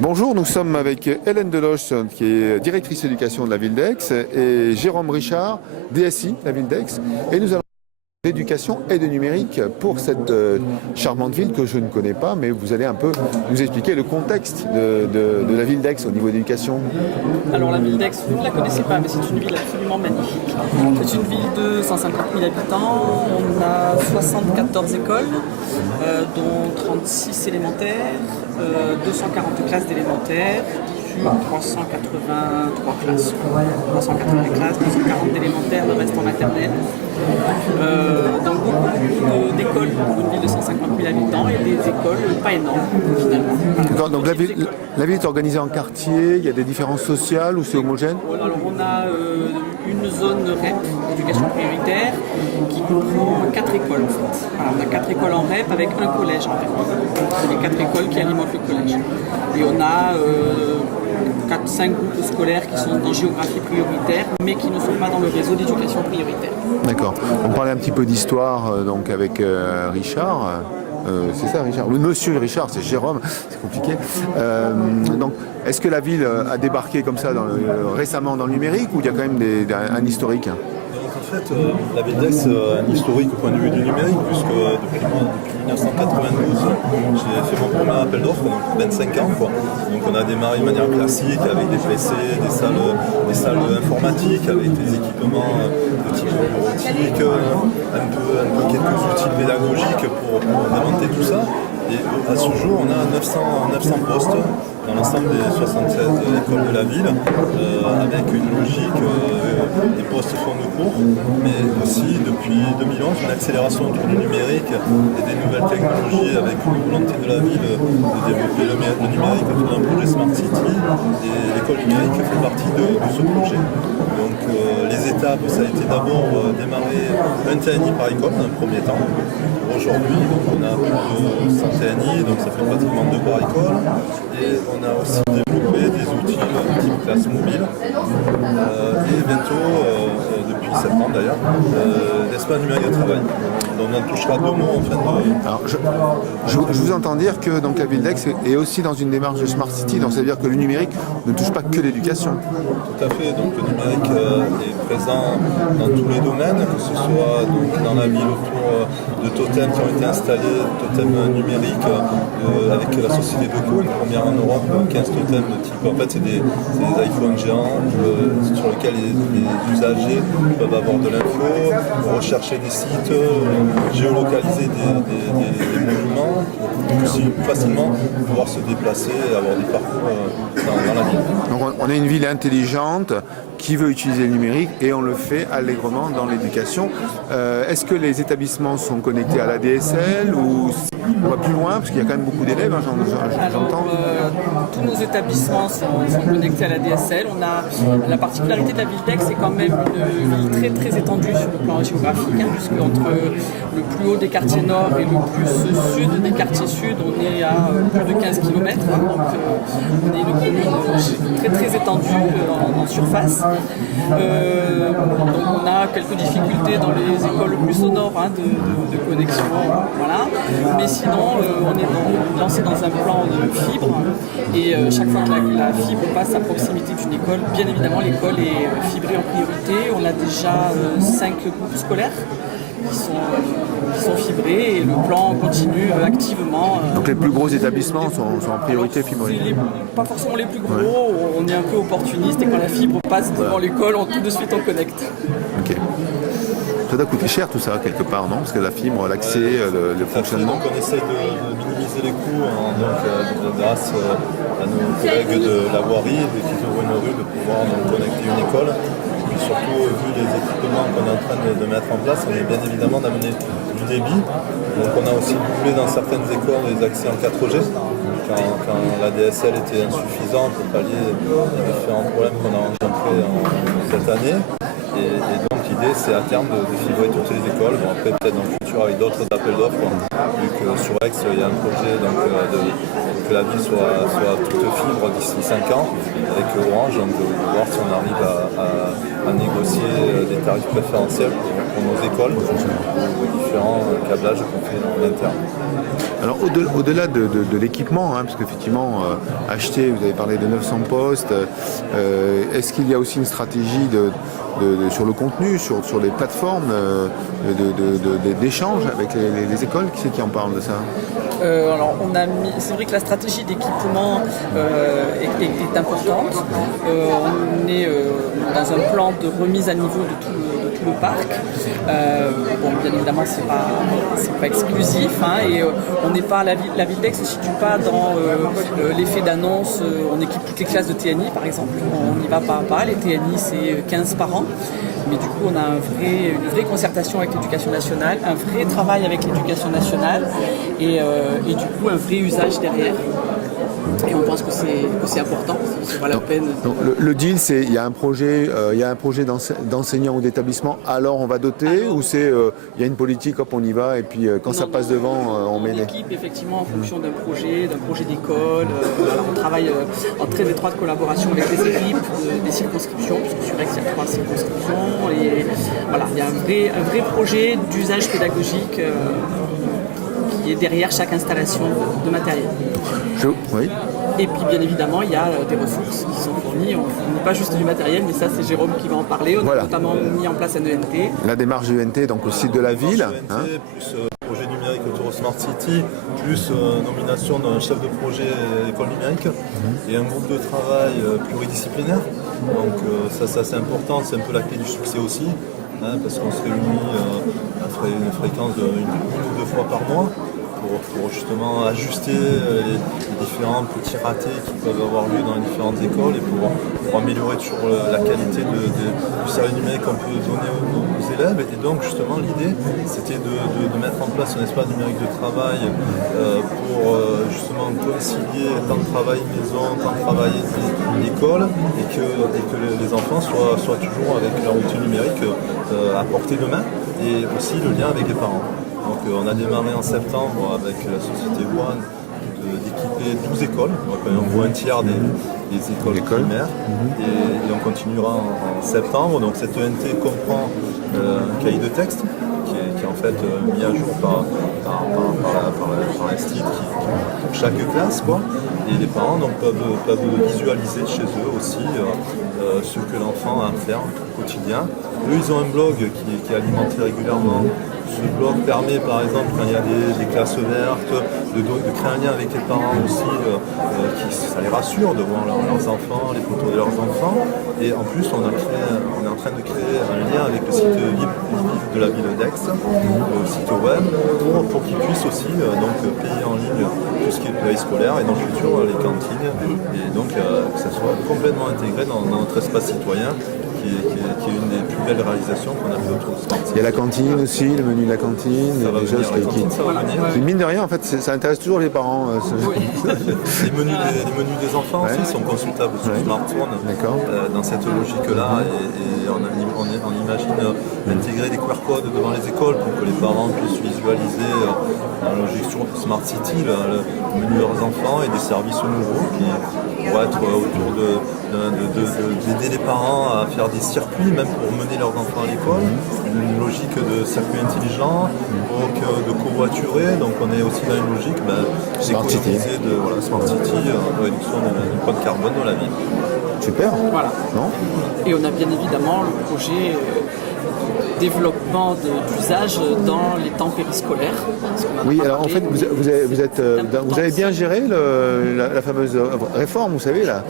Bonjour, nous sommes avec Hélène Deloche, qui est directrice éducation de la ville d'Aix, et Jérôme Richard, DSI de la ville d'Aix. Et nous allons parler d'éducation et de numérique pour cette charmante ville que je ne connais pas, mais vous allez un peu nous expliquer le contexte de la ville d'Aix au niveau d'éducation. Alors la ville d'Aix, vous ne la connaissez pas, mais c'est une ville absolument magnifique. C'est une ville de 150 000 habitants, on a 74 écoles, dont 36 élémentaires, 240 classes d'élémentaires, sur 383 classes. 380 classes, 240 d'élémentaires, le reste en maternelle. Donc beaucoup d'écoles pour une ville de 150 000 habitants et des écoles pas énormes finalement. D'accord, donc la ville est organisée en quartiers, il y a des différences sociales ou c'est homogène? Alors on a une zone REP, éducation prioritaire, qui comprend 4 écoles en fait. Voilà, on a 4 écoles en REP avec un collège en REP. C'est les 4 écoles qui alimentent le collège. Et on a 4-5 groupes scolaires qui sont dans géographie prioritaire, mais qui ne sont pas dans le réseau d'éducation prioritaire. D'accord. On parlait un petit peu d'histoire donc avec Richard. C'est ça, Richard. Le monsieur Richard, c'est Jérôme, c'est compliqué. Donc, est-ce que la ville a débarqué comme ça récemment dans le numérique ou il y a quand même un historique? En fait, la ville d'Aix a un historique au point de vue du numérique, puisque depuis 1992, j'ai fait mon premier appel d'offres, donc 25 ans. Donc on a démarré de manière classique avec des PC, des salles informatiques, avec des équipements de type bureautique, un peu quelques outils pédagogiques pour démonter tout ça. Et à ce jour, on a 900 postes dans l'ensemble des 76 écoles de la ville, avec une logique des postes font de cours, mais aussi depuis 2011 une accélération autour du numérique et des nouvelles technologies avec une volonté de la ville de développer le numérique autour d'un projet Smart City, et l'école numérique fait partie de ce projet. Donc les étapes, ça a été d'abord démarrer un TNI par école dans un premier temps. Aujourd'hui, on a plus de 100 TNI, donc ça fait pratiquement 2 par école. Et on a aussi développé des outils type classe mobile. Et bientôt, depuis septembre d'ailleurs, l'espace numérique de travail. Donc on en touchera 2 mots en fin de... Alors, je vous entends dire que donc, la ville d'Aix est aussi dans une démarche de Smart City, donc ça veut dire que le numérique ne touche pas que l'éducation. Tout à fait, donc le numérique est présent dans tous les domaines, que ce soit donc, dans la ville autour de totems qui ont été installés, totems numériques avec la société Deco, une première en Europe, 15 totems de type, en fait c'est des iPhones géants sur lesquels les usagers peuvent avoir de l'info, rechercher des sites, géolocaliser des monuments, et aussi facilement pouvoir se déplacer et avoir des parcours dans la ville. Donc on est une ville intelligente qui veut utiliser le numérique et on le fait allègrement dans l'éducation. Est-ce que les établissements sont connectés à la DSL ou on va plus loin parce qu'il y a quand même beaucoup d'élèves, hein, j'entends. Tous nos établissements sont connectés à la DSL. On a la particularité de la ville d'Aix, c'est quand même une ville très très étendue sur le plan géographique, hein, puisque entre le plus haut des quartiers nord et le plus sud des quartiers sud, on est à plus de 15 km. Hein, donc on est une commune très très étendue en surface. Donc on a quelques difficultés dans les écoles plus au nord, hein, de connexion, voilà. Mais sinon, on est lancé dans un plan de fibre et chaque fois que la fibre passe à proximité d'une école, bien évidemment l'école est fibrée en priorité. On a déjà 5 groupes scolaires qui sont fibrés et le plan continue activement. Donc les plus gros établissements sont en priorité fibrés. Pas forcément les plus gros, on est un peu opportuniste et quand la fibre passe devant l'école, tout de suite on connecte. Ok. Ça doit coûter cher tout ça quelque part, non? Parce que la fibre, l'accès, le fonctionnement. Donc on essaie de minimiser les coûts grâce à nos collègues de la voirie qui ouvrent une rue de pouvoir connecter une école. Et puis surtout, vu les équipements qu'on est en train de mettre en place, on est bien évidemment d'amener du débit. Donc on a aussi doublé dans certaines écoles les accès en 4G. Quand la DSL était insuffisante pour pallier les différents problèmes qu'on a rencontrés cette année. Et donc l'idée c'est à terme de fibrer toutes les écoles. Bon, après peut-être dans le futur avec d'autres appels d'offres, vu que sur Aix il y a un projet que la ville soit toute fibre d'ici 5 ans avec Orange, donc de voir si on arrive à négocier des tarifs préférentiels pour nos écoles, aux différents câblages qu'on fait en interne. Alors au-delà de l'équipement, hein, parce qu'effectivement, acheter, vous avez parlé de 900 postes, est-ce qu'il y a aussi une stratégie sur le contenu, sur les plateformes d'échange avec les écoles? Qui c'est qui en parle de ça? Alors c'est vrai que la stratégie d'équipement est importante. On est dans un plan de remise à niveau de tout le parc. Bien évidemment, c'est pas exclusif, hein, et on n'est pas la ville d'Aix ne se situe pas dans l'effet d'annonce. On équipe toutes les classes de TNI, par exemple. On n'y va pas à pas. Les TNI, c'est 15 par an. Mais du coup, on a une vraie concertation avec l'éducation nationale, un vrai travail avec l'éducation nationale et du coup, un vrai usage derrière. Et on pense que c'est important, ça vaut la peine. Donc, le deal, c'est il y a un projet d'enseignant ou d'établissement, alors on va doter, ou c'est il y a une politique, hop on y va, et puis quand ça passe devant, on met les... équipe effectivement en fonction d'un projet d'école. On travaille en très étroite collaboration avec les équipes des circonscriptions, puisque sur Aix il y a 3 circonscriptions, et voilà, il y a un vrai projet d'usage pédagogique qui est derrière chaque installation de matériel. Oui. Et puis bien évidemment, il y a des ressources qui sont fournies. On ne fournit pas juste du matériel, mais ça c'est Jérôme qui va en parler. On a notamment mis en place un ENT. La démarche du ENT, donc au site de la ville. Hein. Plus projet numérique autour de Smart City, plus nomination d'un chef de projet école numérique et un groupe de travail pluridisciplinaire. Donc ça c'est important, c'est un peu la clé du succès aussi, hein, parce qu'on se réunit à une fréquence d'une ou 2 fois par mois. Pour justement ajuster les différents petits ratés qui peuvent avoir lieu dans les différentes écoles et pour améliorer toujours la qualité du service numérique qu'on peut donner aux élèves. Et donc justement l'idée c'était de mettre en place un espace numérique de travail pour justement concilier temps de travail maison, temps de travail école et que les enfants soient toujours avec leur outil numérique à portée de main et aussi le lien avec les parents. Donc on a démarré en septembre avec la société One d'équiper 12 écoles, donc on voit un tiers des écoles primaires et on continuera en septembre. Donc cette ENT comprend un cahier de texte qui est en fait mis à jour par l'institut pour chaque classe, quoi. Et les parents donc, peuvent visualiser chez eux aussi ce que l'enfant a à faire au quotidien. Eux, ils ont un blog qui est alimenté régulièrement. Ce blog permet, par exemple, quand il y a des classes vertes, de créer un lien avec les parents aussi, ça les rassure de voir leurs enfants, les photos de leurs enfants. Et en plus, on est en train de créer un lien avec le site Vive de la ville d'Aix, le site web, pour qu'ils puissent aussi payer en ligne tout ce qui est périscolaire et dans le futur les cantines. Et donc que ça soit complètement intégré dans notre espace citoyen. Qui est une des plus belles réalisations qu'on a fait autour de Smart City. Il y a la cantine aussi, le menu de la cantine, des choses qui mine de rien, en fait, ça intéresse toujours les parents. Les menus des enfants aussi sont consultables sur smartphone dans cette logique-là et on imagine intégrer des QR codes devant les écoles pour que les parents puissent visualiser dans la logique sur Smart City le menu de leurs enfants et des services nouveaux qui vont être autour d'aider les parents à faire des circuits, même pour mener leurs enfants à l'école, une logique de circuit intelligent, donc de covoiturer, donc on est aussi dans une logique d'économiser de Smart City, réduction de poids de carbone dans la ville. Super. Voilà. Non et on a bien évidemment le projet développement d'usage dans les temps périscolaires. Oui, alors en fait, vous avez bien géré la fameuse réforme, vous savez, là.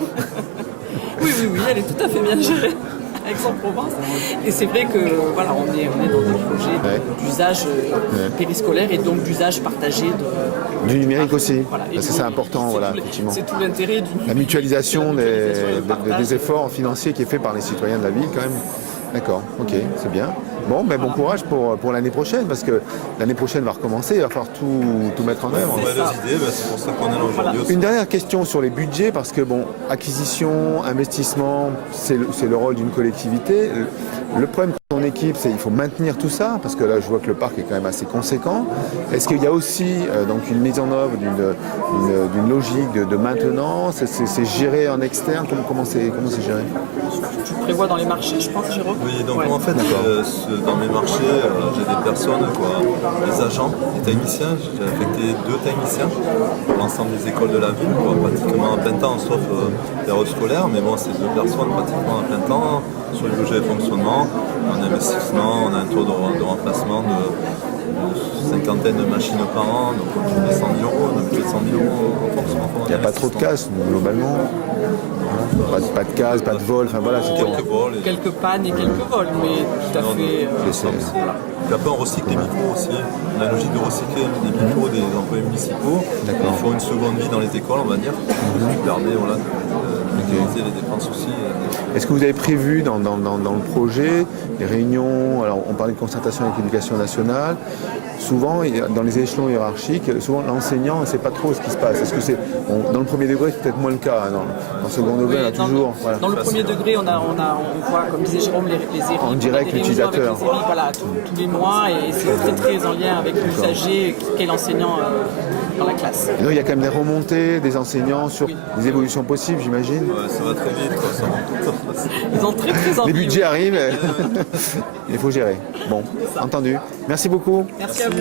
Oui, elle est tout à fait bien gérée. Aix-en-Provence. Et c'est vrai que voilà, on est dans des projets d'usage périscolaire et donc d'usage partagé du numérique aussi. Voilà. Parce que c'est important, effectivement. C'est tout l'intérêt du la mutualisation des efforts financiers qui est fait par les citoyens de la ville quand même. D'accord, ok, c'est bien. Bon, bon courage pour l'année prochaine, parce que l'année prochaine va recommencer, il va falloir tout mettre en œuvre. C'est pour ça qu'on est là aujourd'hui aussi. Une dernière question sur les budgets, parce que acquisition, investissement, c'est le rôle d'une collectivité. Le problème quand on est équipe, il faut maintenir tout ça, parce que là je vois que le parc est quand même assez conséquent. Est-ce qu'il y a aussi donc une mise en œuvre d'une logique de maintenance? C'est géré en externe? Comment c'est géré? Tu le prévois dans les marchés, je pense, Jérôme? Oui, donc Ouais. moi, en fait, dans mes marchés, j'ai des personnes, des agents, des techniciens. J'ai affecté 2 techniciens pour l'ensemble des écoles de la ville, pratiquement à plein temps, sauf période scolaire. Mais bon, c'est 2 personnes pratiquement à plein temps sur le budget de fonctionnement. En investissement, on a un taux de remplacement de cinquantaine de machines par an, donc autour des 100 000 euros, un budget de 100 000 euros en fonctionnement. Il n'y a pas trop de casse globalement. Pas de casse, pas de vol, enfin voilà, c'était Quelques vols. Quelques pannes et quelques vols, mais tout à fait. Puis après, on recycle les micros aussi. On a une logique de recycler les micros des employés municipaux. D'accord. Ils font une seconde vie dans les écoles, on va dire. Ce qui permet d'utiliser les dépenses aussi. Est-ce que vous avez prévu dans le projet des réunions? Alors on parlait de concertation avec l'éducation nationale. Souvent, dans les échelons hiérarchiques, souvent l'enseignant ne sait pas trop ce qui se passe. Est-ce que dans le premier degré, c'est peut-être moins le cas. Dans le second degré, on a toujours. Voilà. Dans le premier degré, on voit, comme disait Jérôme, les ERI. En direct, on a des réunions avec l'utilisateur. les ERI, voilà, tous les mois, et c'est très en lien avec l'usager qui est l'enseignant dans la classe. Et donc, il y a quand même des remontées des enseignants sur les évolutions possibles, j'imagine. Ouais, ça va très vite, ça monte. Ils ont très envie. Les budgets arrivent, il faut gérer. Bon, entendu. Merci beaucoup. Merci à vous.